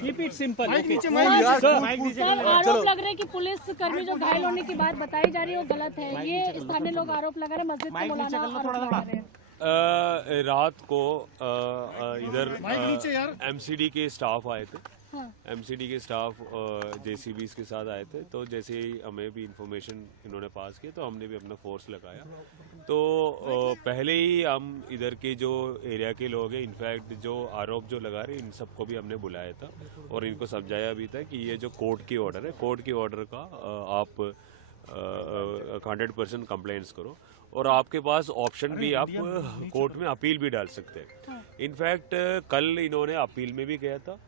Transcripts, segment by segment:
Keep it simple. आरोप लग रहा है कि पुलिस कर्मी जो घायल होने की बात बताई जा रही है वो गलत है, ये स्थानीय लोग आरोप लगा रहे हैं, मस्जिद के मौलाना आरोप लगा रहे हैं। रात को इधर एमसीडी के स्टाफ आए थे। एमसीडी के स्टाफ जेसीबीज के साथ आए थे, तो जैसे ही हमें भी इंफॉर्मेशन इन्होंने पास की तो हमने भी अपना फोर्स लगाया। तो पहले ही हम इधर के जो एरिया के लोग हैं, इनफैक्ट जो आरोप जो लगा रहे इन सबको भी हमने बुलाया था और इनको समझाया भी था कि ये जो कोर्ट की ऑर्डर है, कोर्ट की ऑर्डर का आप 100% कंप्लेंट्स करो और आपके पास ऑप्शन भी, आप कोर्ट में अपील भी डाल सकते हैं। इनफैक्ट कल इन्होंने अपील में भी गया था,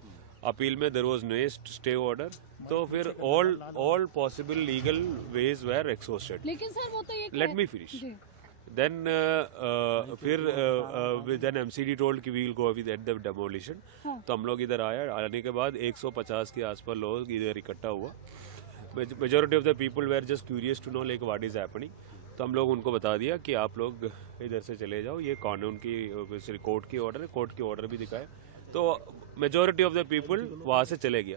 अपील में there was no stay order, तो फिर all possible legal ways were exhausted. लेकिन सर वो तो ये लेट मी फिनिश। देन फिर एमसीडी टोल्ड कि we will go with at the demolition. तो हम लोग इधर आने के बाद 150 के आसपास लोग इधर इकट्ठा हुआ। Majority of the people were just curious to know like what is happening. तो हम लोग उनको बता दिया कि आप लोग इधर से चले जाओ, ये कानून की कोर्ट की ऑर्डर है, कोर्ट की ऑर्डर भी दिखाए। तो मेजोरिटी ऑफ द पीपल वहां से चले गया।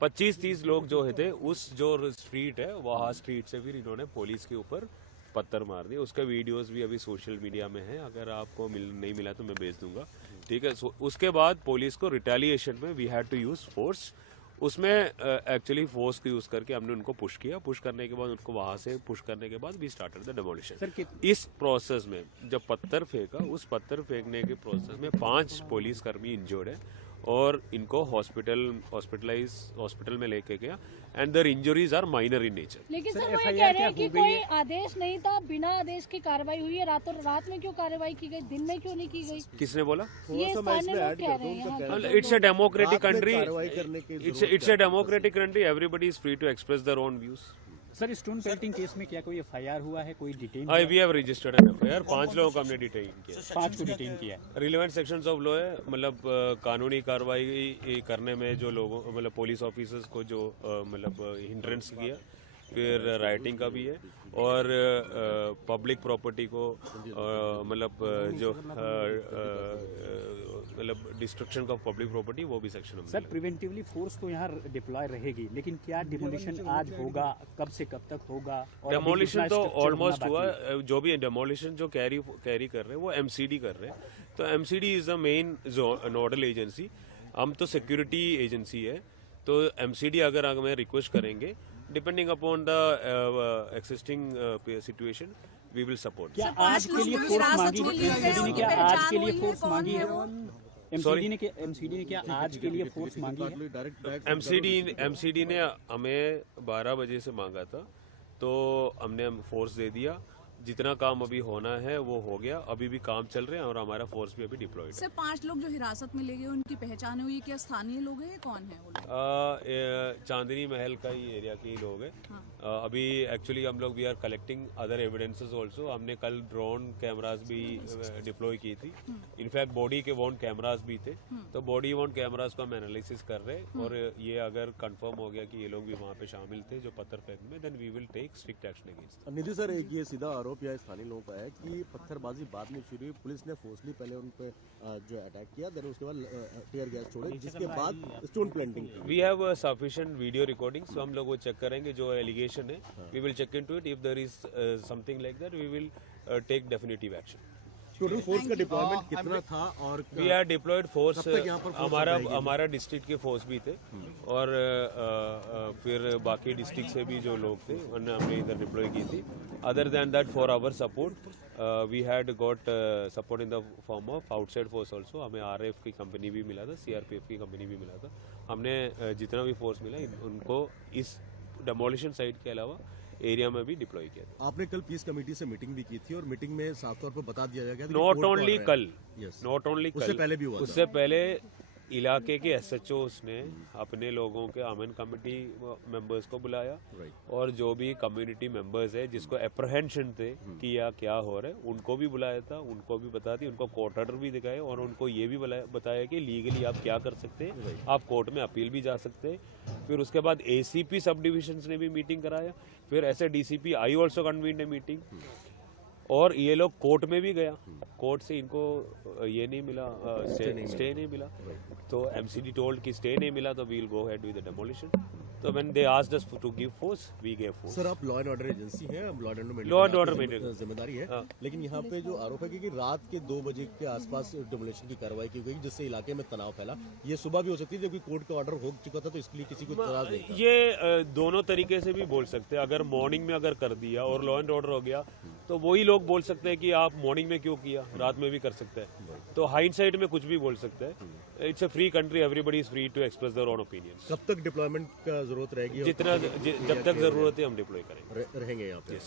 25-30 लोग जो थे उस जो स्ट्रीट है वहां स्ट्रीट से फिर इन्होंने पुलिस के ऊपर पत्थर मार दिए। उसका वीडियोस भी अभी सोशल मीडिया में है, अगर आपको नहीं मिला तो मैं भेज दूंगा, ठीक है। उसके बाद पुलिस को रिटेलिएशन में we had to use force. उसमें एक्चुअली फोर्स को यूज करके हमने उनको पुश किया। पुश करने के बाद उनको वहां से पुश करने के बाद वी स्टार्टेड द डेमोलिशन। इस प्रोसेस में जब पत्थर फेंका, उस पत्थर फेंकने के प्रोसेस में 5 पुलिस कर्मी इंजर्ड है और इनको हॉस्पिटल में लेके गया and their injuries are minor in nature. लेकिन सर वो ये कह रहे हैं कि कोई आदेश नहीं था, बिना आदेश की कार्रवाई हुई है। रातों रात में क्यों कार्रवाई की गई, दिन में क्यों नहीं की गई? किसने बोला? ये स्थानीय लोग कह रहे हैं। It's a democratic country, it's a democratic country, everybody is free to express their own views. Sir stone pelting case में क्या कोई एफआईआर हुआ है, कोई detain? We have registered an FIR. 5 लोगों को हमने डिटेन किया। 5 को डिटेन किया। रिलेवेंट सेक्शंस ऑफ लॉ है, मतलब कानूनी कार्रवाई करने में जो लोगों, मतलब पुलिस ऑफिसर्स को जो मतलब हिंड्रेंस किया, फिर राइटिंग का भी है और पब्लिक प्रॉपर्टी को मतलब जो मतलब डिस्ट्रक्शन ऑफ पब्लिक प्रॉपर्टी, वो भी सेक्शन में। सर प्रिवेंटिवली फोर्स तो यहाँ डिप्लॉय रहेगी, लेकिन क्या डिमोलिशन आज होगा, कब से कब तक होगा? डेमोलिशन तो ऑलमोस्ट हुआ। जो भी डेमोलिशन जो कैरी कर रहे हैं वो एमसीडी कर रहे हैं। तो MCD is the main nodal agency, हम तो सिक्योरिटी एजेंसी है। तो एमसीडी अगर हमें रिक्वेस्ट करेंगे, depending upon the existing situation, we will support. क्या आज के लिए फोर्स मांगी एमसीडी ने? क्या आज के लिए फोर्स मांगी है एमसीडी ने क्या आज के लिए फोर्स मांगी है? एमसीडी ने हमें 12 बजे से मांगा था, तो हमने फोर्स दे दिया। जितना काम अभी होना है वो हो गया, अभी भी काम चल रहे हैं और हमारा फोर्स भी अभी डिप्लॉयड है। सर 5 लोग जो हिरासत में ले गए उनकी पहचान हुई, क्या स्थानीय लोग हैं, कौन है वो लोग? चांदनी महल का ही एरिया के ही लोग हैं। अभी एक्चुअली हम लोग we are collecting other evidences also. हमने कल ड्रोन कैमराज भी डिप्लॉय की थी। इनफैक्ट बॉडी के वॉन्ट कैमराज भी थे, तो बॉडी वॉन्ट कैमराज को हम एनालिसिस कर रहे हैं और ये अगर कंफर्म हो गया कि ये लोग भी वहाँ पे शामिल थे जो पत्थर फेंकने में, then we will take strict action against. Nidhi sir, एक ये सीधा आरोप या स्थानीय लोगों का है कि पत्थरबाजी बाद में शुरू हुई, पुलिस ने फोर्सली पहले उन पे जो अटैक किया, देन उसके बाद टीयर गैस छोड़े, जिसके बाद स्टोन प्लांटिंग की। We have sufficient video recordings, तो हम लोग वो चेक करेंगे। जो एलिगेशन है we will check into it, if there is something like that we will take definitive action. Total force का डिप्लॉयमेंट कितना था? और वी आर डिप्लॉयड फोर्स, हमारा डिस्ट्रिक्ट के फोर्स भी थे और फिर बाकी डिस्ट्रिक्ट से भी जो लोग थे उन्हें हमने इधर डिप्लॉय की थी। Other than that for our support we had got support in the form of outside force also. हमें आरएफ की कंपनी भी मिला था, सीआरपीएफ की कंपनी भी मिला था। हमने जितना भी फोर्स मिला उनको इस डेमोलिशन साइट के अलावा एरिया में भी डिप्लॉय किया था। आपने कल पीस कमेटी से मीटिंग भी की थी और मीटिंग में साफ तौर पर बता दिया गया, नॉट ओनली कल, नॉट ओनली कल, उससे पहले भी हुआ। उससे पहले इलाके के एसएचओस ने अपने लोगों के अमन कमेटी मेंबर्स को बुलाया और जो भी कम्युनिटी मेंबर्स है जिसको अप्रहेंशन थे कि या क्या हो रहा है, उनको भी बुलाया था, उनको भी बता दी, उनको कोर्ट ऑर्डर भी दिखाए और उनको ये भी बताया कि लीगली आप क्या कर सकते हैं, आप कोर्ट में अपील भी जा सकते हैं। फिर उसके बाद एसीपी सब डिविजन ने भी मीटिंग कराया, फिर ऐसे DCP I also convened a meeting. और ये लोग कोर्ट में भी गया, कोर्ट से इनको ये नहीं मिला, स्टे नहीं मिला, तो एमसीडी टोल्ड कि स्टे नहीं मिला तो we will go ahead with the demolition. तो when they asked us to give force, we gave force. Sir आप लॉ एंड ऑर्डर एजेंसी है, लॉ एंड ऑर्डर जिम्मेदारी है, लेकिन यहाँ पे जो आरोप है कि रात के 2 बजे के आसपास डिमोलिशन की कार्रवाई की गई जिससे इलाके में तनाव फैला। ये सुबह भी हो सकती है जबकि कोर्ट का ऑर्डर हो चुका था, तो इसके लिए किसी को इतराज नहीं था। ये दोनों तरीके से भी बोल सकते हैं। अगर मॉर्निंग में अगर कर दिया और लॉ एंड ऑर्डर हो गया तो वही लोग बोल सकते हैं कि आप मॉर्निंग में क्यों किया, रात में भी कर सकते हैं। तो हाइंडसाइट में कुछ भी बोल सकते हैं। It's a free country, everybody is free to express their own opinions. कब तक डिप्लॉयमेंट का जरूरत रहेगी? जब तक जरूरत है हम डिप्लॉय करेंगे। रहेंगे यहाँ पे।